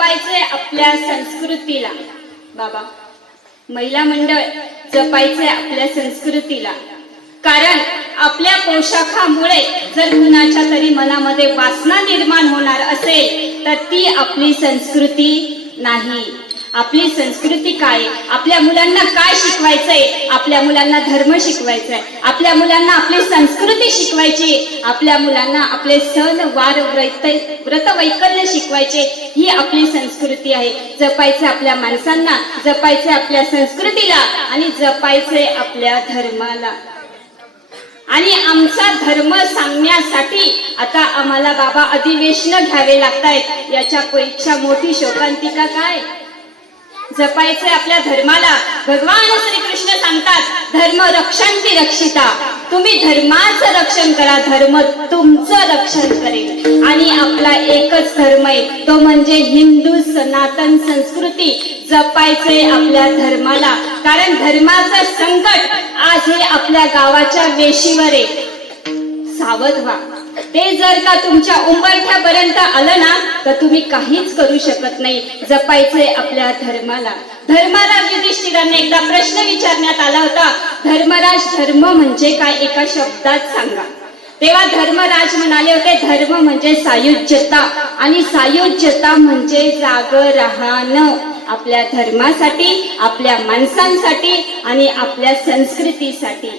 जपायचे आपल्या संस्कृतीला. बाबा, महिला मंडळ जपायचे आपल्या संस्कृतीला. कारण आपल्या पोशाखामुळे जर कुणाच्या तरी मनामध्ये वासना निर्माण होणार असेल तर ती आपली संस्कृती नाही. आपली संस्कृती काय? आपल्या मुलांना काय शिकवायचंय? आपल्या मुलांना धर्म शिकवायचाय, आपल्या मुलांना आपली संस्कृती शिकवायची, आपल्या मुलांना आपले सण वार व्रत वैकल्य शिकवायचे. ही आपली संस्कृती आहे. जपायचे आपल्या माणसांना, जपायचे आपल्या संस्कृतीला आणि जपायचे आपल्या धर्माला. आणि आमचा धर्म सांगण्यासाठी आता आम्हाला बाबा अधिवेशन घ्यावे लागतायत. याच्यापेक्षा मोठी शोकांतिका काय? जपायचे आपल्या धर्माला. भगवान श्रीकृष्ण सांगतात, धर्म रक्षन्ति रक्षिता. तुम्ही धर्माचं रक्षण करा, धर्म तुमचं रक्षण करेल. आणि आपला एकच धर्म आहे, तो म्हणजे हिंदू सनातन संस्कृती. जपायचे आपल्या धर्माला. कारण धर्माचं संकट आज हे आपल्या गावाच्या वेशीवर आहे. सावध व्हा. ते जर का तुमच्या उंबरठ्यापर्यंत आलं ना तर तुम्ही काहीच करू शकत नाही. जपायचे आपल्या धर्माला. धर्मराज युधिष्ठिरांना एकदा प्रश्न विचारण्यात आला होता, धर्मराज धर्म म्हणजे काय एका शब्दात सांगा. तेव्हा धर्मराज म्हणाले होते, धर्म म्हणजे सायुज्यता. आणि सायुज्यता म्हणजे जागं राहणं. आपल्या धर्मासाठी, आपल्या माणसांसाठी आणि आपल्या संस्कृतीसाठी.